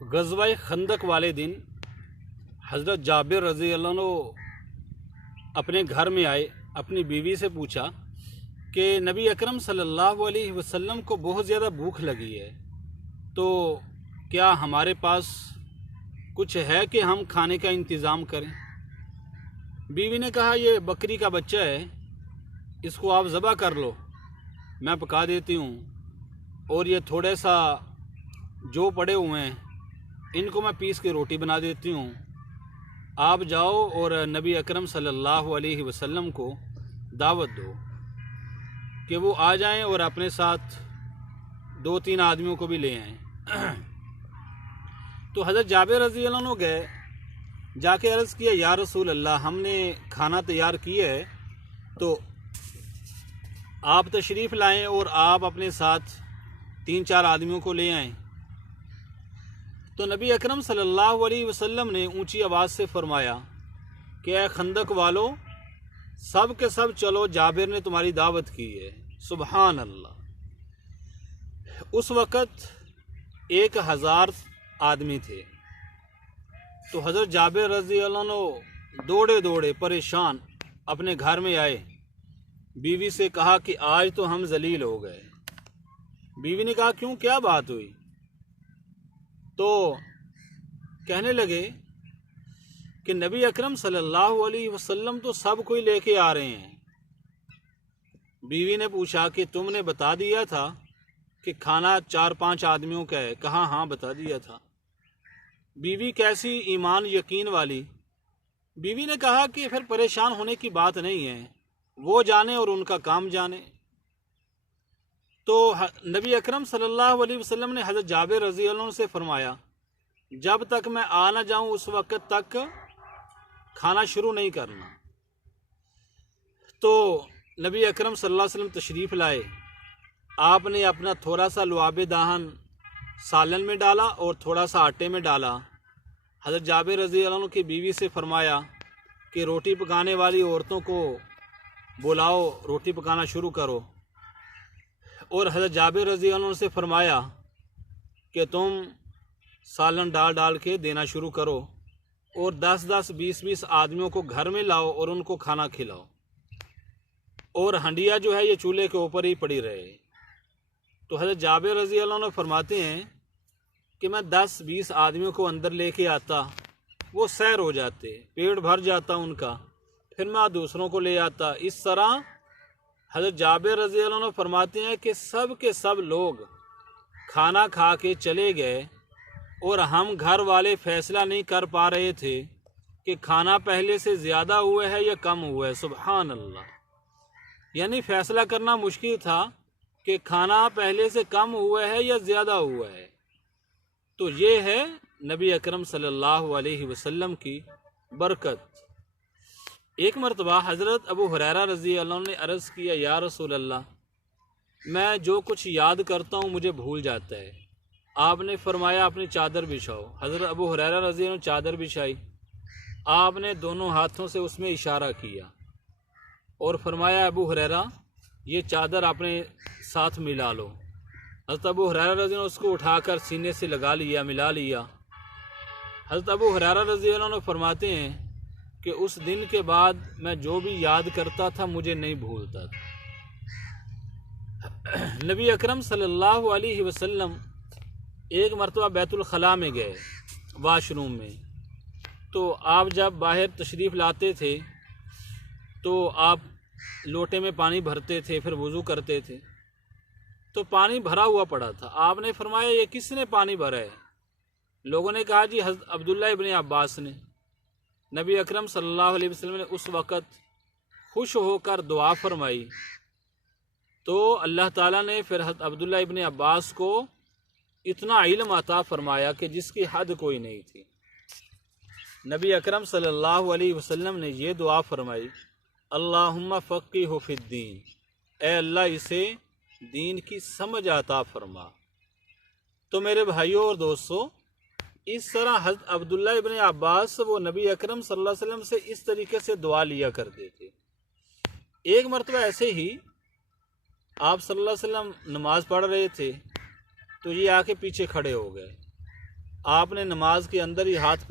غزوہ خندق والے دن حضرت جابر رضی اللہ عنہ اپنے گھر میں آئے، اپنی بیوی سے پوچھا کہ نبی اکرم صلی اللہ علیہ وسلم کو بہت زیادہ بھوک لگی ہے، تو کیا ہمارے پاس کچھ ہے کہ ہم کھانے کا انتظام کریں؟ بیوی نے کہا یہ بکری کا بچہ ہے، اس کو آپ ذبح کر لو، میں پکا دیتی ہوں، اور یہ تھوڑے سا جو پڑے ہوئے ہیں ان کو میں پیس کے روٹی بنا دیتی ہوں، آپ جاؤ اور نبی اکرم صلی اللہ علیہ وسلم کو دعوت دو کہ وہ آ جائیں اور اپنے ساتھ 2-3 آدمیوں کو بھی لے آئیں۔ تو حضرت جابر رضی اللہ عنہ گئے، جا کے عرض کیا یا رسول اللہ، ہم نے کھانا تیار کیا ہے، تو آپ تشریف لائیں اور آپ اپنے ساتھ 3-4 آدمیوں کو لے آئیں۔ تو نبی اکرم صلی اللہ علیہ وسلم نے اونچی آواز سے فرمایا کہ اے خندق والو، سب کے سب چلو، جابر نے تمہاری دعوت کی ہے۔ سبحان اللہ۔ اس وقت 1000 آدمی تھے۔ تو حضرت جابر رضی اللہ عنہ دوڑے دوڑے پریشان اپنے گھر میں آئے، بیوی سے کہا کہ آج تو ہم ذلیل ہو گئے۔ بیوی نے کہا کیوں، کیا بات ہوئی؟ تو کہنے لگے کہ نبی اکرم صلی اللہ علیہ وسلم تو سب کوئی لے کے آ رہے ہیں۔ بیوی نے پوچھا کہ تم نے بتا دیا تھا کہ کھانا 4-5 آدمیوں کا ہے؟ کہا ہاں بتا دیا تھا۔ بیوی کیسی ایمان یقین والی، بیوی نے کہا کہ پھر پریشان ہونے کی بات نہیں ہے، وہ جانے اور ان کا کام جانے۔ تو نبی اکرم صلی اللہ علیہ وسلم نے حضرت جابر رضی اللہ عنہ سے فرمایا جب تک میں آ نہ جاؤں اس وقت تک کھانا شروع نہیں کرنا۔ تو نبی اکرم صلی اللہ علیہ وسلم تشریف لائے، آپ نے اپنا تھوڑا سا لعاب دہن سالن میں ڈالا اور تھوڑا سا آٹے میں ڈالا۔ حضرت جابر رضی اللہ عنہ کی بیوی سے فرمایا کہ روٹی پکانے والی عورتوں کو بلاؤ، روٹی پکانا شروع کرو، اور حضرت جابر رضی اللہ عنہ سے فرمایا کہ تم سالن ڈال ڈال کے دینا شروع کرو، اور 10-10 20-20 آدمیوں کو گھر میں لاؤ اور ان کو کھانا کھلاؤ، اور ہنڈیا جو ہے یہ چولہے کے اوپر ہی پڑی رہے۔ تو حضرت جابر رضی اللہ عنہ فرماتے ہیں کہ میں 10-20 آدمیوں کو اندر لے کے آتا، وہ سیر ہو جاتے، پیٹ بھر جاتا ان کا، پھر میں دوسروں کو لے آتا۔ اس طرح حضرت جابر رضی اللہ عنہ فرماتے ہیں کہ سب کے سب لوگ کھانا کھا کے چلے گئے، اور ہم گھر والے فیصلہ نہیں کر پا رہے تھے کہ کھانا پہلے سے زیادہ ہوا ہے یا کم ہوا ہے۔ سبحان اللہ۔ یعنی فیصلہ کرنا مشکل تھا کہ کھانا پہلے سے کم ہوا ہے یا زیادہ ہوا ہے۔ تو یہ ہے نبی اکرم صلی اللہ علیہ وسلم کی برکت۔ ایک مرتبہ حضرت ابو ہریرہ رضی اللہ عنہ نے عرض کیا یا رسول اللہ، میں جو کچھ یاد کرتا ہوں مجھے بھول جاتا ہے۔ آپ نے فرمایا اپنی چادر بچھاؤ۔ حضرت ابو ہریرہ رضی اللہ عنہ چادر بچھائی، آپ نے دونوں ہاتھوں سے اس میں اشارہ کیا اور فرمایا ابو ہریرہ یہ چادر اپنے ساتھ ملا لو۔ حضرت ابو ہریرہ رضی اللہ عنہ اس کو اٹھا کر سینے سے لگا لیا، ملا لیا۔ حضرت ابو ہریرہ رضی اللہ عنہ فرماتے ہیں کہ اس دن کے بعد میں جو بھی یاد کرتا تھا مجھے نہیں بھولتا تھا۔ نبی اکرم صلی اللہ علیہ وسلم ایک مرتبہ بیت الخلاء میں گئے، واش روم میں، تو آپ جب باہر تشریف لاتے تھے تو آپ لوٹے میں پانی بھرتے تھے، پھر وضو کرتے تھے، تو پانی بھرا ہوا پڑا تھا۔ آپ نے فرمایا یہ کس نے پانی بھرا ہے؟ لوگوں نے کہا جی حضرت عبداللہ ابن عباس نے۔ نبی اکرم صلی اللہ علیہ وسلم نے اس وقت خوش ہو کر دعا فرمائی، تو اللہ تعالیٰ نے پھر حضرت عبداللہ ابن عباس کو اتنا علم عطا فرمایا کہ جس کی حد کوئی نہیں تھی۔ نبی اکرم صلی اللہ علیہ وسلم نے یہ دعا فرمائی، اللہم فقہہ فی الدین، اے اللہ اسے دین کی سمجھ عطا فرما۔ تو میرے بھائیوں اور دوستوں، اس طرح حضرت عبداللہ ابن عباس وہ نبی اکرم صلی اللہ علیہ وسلم سے اس طریقے سے دعا لیا کرتے تھے۔ ایک مرتبہ ایسے ہی آپ صلی اللہ علیہ وسلم نماز پڑھ رہے تھے، تو یہ آ کے پیچھے کھڑے ہو گئے۔ آپ نے نماز کے اندر ہی ہاتھ